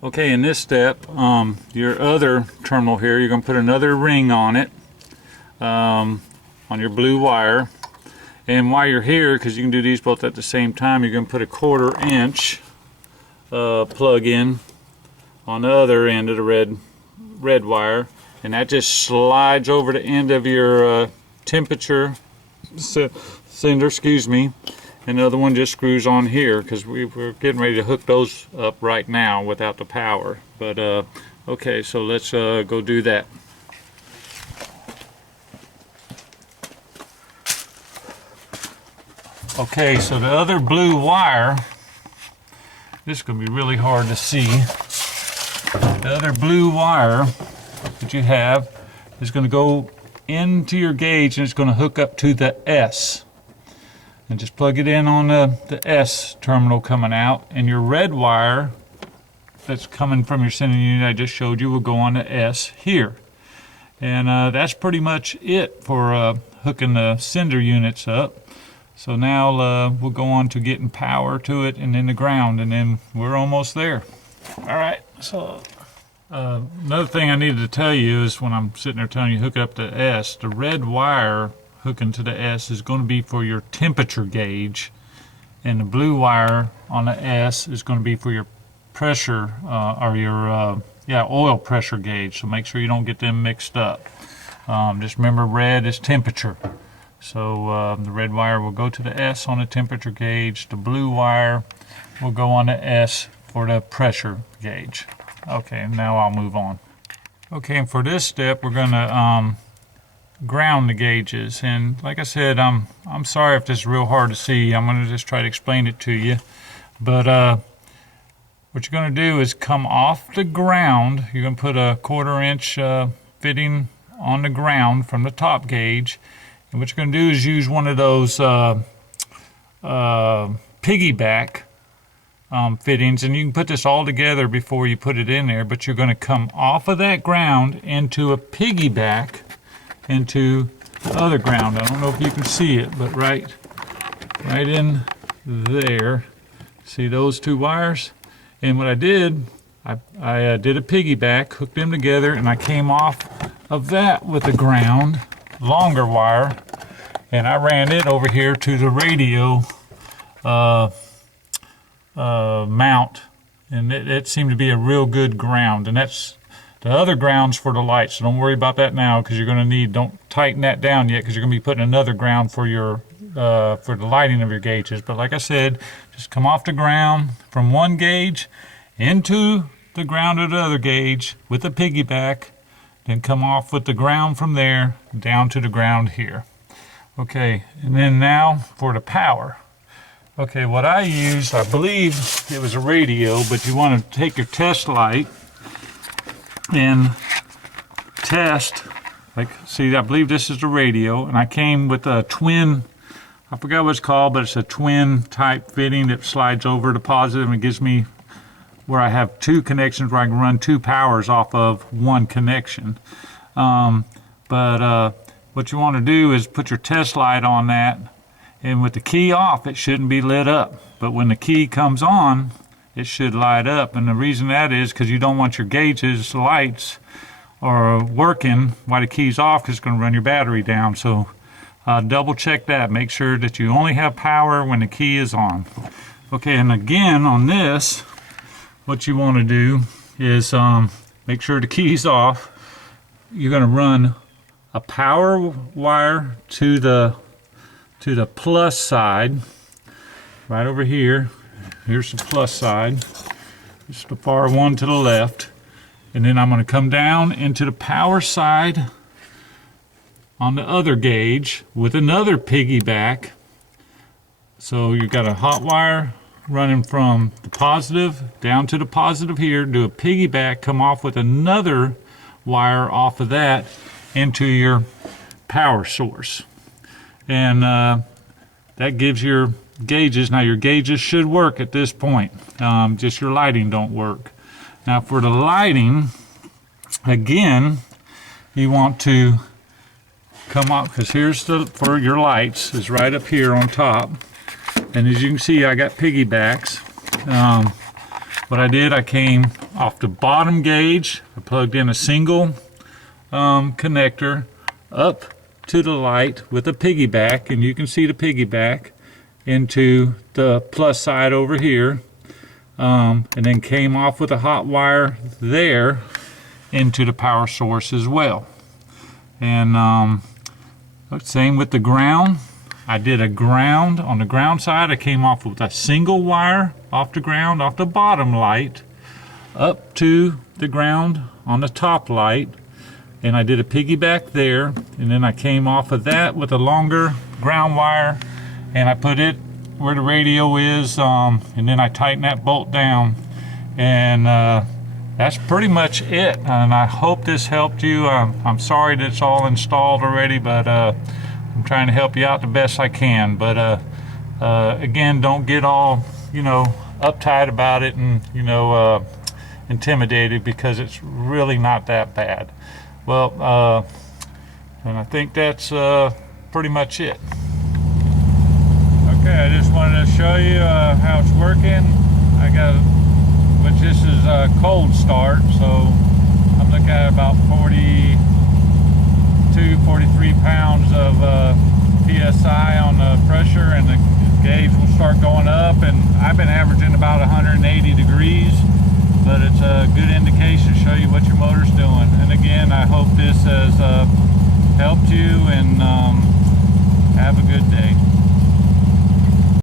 Okay, in this step, your other terminal here, you're going to put another ring on it, on your blue wire. And while you're here, because you can do these both at the same time, you're going to put a 1/4 inch plug in on the other end of the red wire, and that just slides over the end of your temperature sender, excuse me. And the other one just screws on here, because we're getting ready to hook those up right now without the power. But okay, so let's go do that. Okay, so the other blue wire, this is going to be really hard to see. The other blue wire that you have is going to go into your gauge, and it's going to hook up to the S. And just plug it in on the S terminal coming out, and your red wire that's coming from your sending unit I just showed you will go on the S here. And that's pretty much it for hooking the sender units up. So now we'll go on to getting power to it and then the ground, and then we're almost there. Alright, so another thing I needed to tell you is when I'm sitting there telling you hook up the S, the red wire hooking to the S is going to be for your temperature gauge, and the blue wire on the S is going to be for your pressure or your oil pressure gauge. So make sure you don't get them mixed up. Just remember, red is temperature. So the red wire will go to the S on the temperature gauge. The blue wire will go on the S for the pressure gauge. Okay, now I'll move on. Okay, and for this step we're going to ground the gauges, and like I said, I'm sorry if this is real hard to see. I'm going to just try to explain it to you. But what you're going to do is come off the ground. You're going to put a 1/4 inch fitting on the ground from the top gauge, and what you're going to do is use one of those piggyback fittings, and you can put this all together before you put it in there, but you're going to come off of that ground into a piggyback into the other ground. I don't know if you can see it, but right in there, see those two wires? And what I did, I did a piggyback, hooked them together, and I came off of that with the ground, longer wire, and I ran it over here to the radio mount, and it seemed to be a real good ground. And that's the other ground's for the lights, so don't worry about that now, because you're going to need, don't tighten that down yet, because you're going to be putting another ground for your for the lighting of your gauges. But like I said, just come off the ground from one gauge into the ground of the other gauge with a piggyback, then come off with the ground from there down to the ground here. Okay, and then now for the power. Okay, what I used, I believe it was a radio, but you want to take your test light and test, like, see, I believe this is the radio, and I came with a twin, I forgot what it's called, but it's a twin type fitting that slides over to positive, and it gives me where I have two connections where I can run two powers off of one connection. But what you want to do is put your test light on that, and with the key off it shouldn't be lit up, but when the key comes on it should light up. And the reason that is because you don't want your gauges lights are working while the key's off, because it's going to run your battery down. So double check that, make sure that you only have power when the key is on. Okay, and again on this, what you want to do is make sure the key's off. You're going to run a power wire to the plus side right over here. Here's the plus side, it's the far one to the left, and then I'm going to come down into the power side on the other gauge with another piggyback. So you've got a hot wire running from the positive down to the positive here, do a piggyback, come off with another wire off of that into your power source, and that gives your gauges. Now your gauges should work at this point, just your lighting don't work. Now for the lighting, again, you want to come up, because here's for your lights is right up here on top, and as you can see I got piggybacks. What I did, I came off the bottom gauge, I plugged in a single connector up to the light with a piggyback, and you can see the piggyback into the plus side over here, and then came off with a hot wire there into the power source as well. And same with the ground. I did a ground on the ground side. I came off with a single wire off the ground, off the bottom light, up to the ground on the top light, and I did a piggyback there, and then I came off of that with a longer ground wire, and I put it where the radio is, and then I tightened that bolt down, and that's pretty much it. And I hope this helped you. I'm sorry that it's all installed already, but I'm trying to help you out the best I can. But again, don't get all, you know, uptight about it and, you know, intimidated, because it's really not that bad. Well, and I think that's pretty much it. Okay, I just wanted to show you how it's working. I got, which this is a cold start, so I'm looking at about 42, 43 pounds of PSI on the pressure, and the gauge will start going up, and I've been averaging about 180 degrees. But it's a good indication to show you what your motor's doing. And again, I hope this has helped you, and have a good day.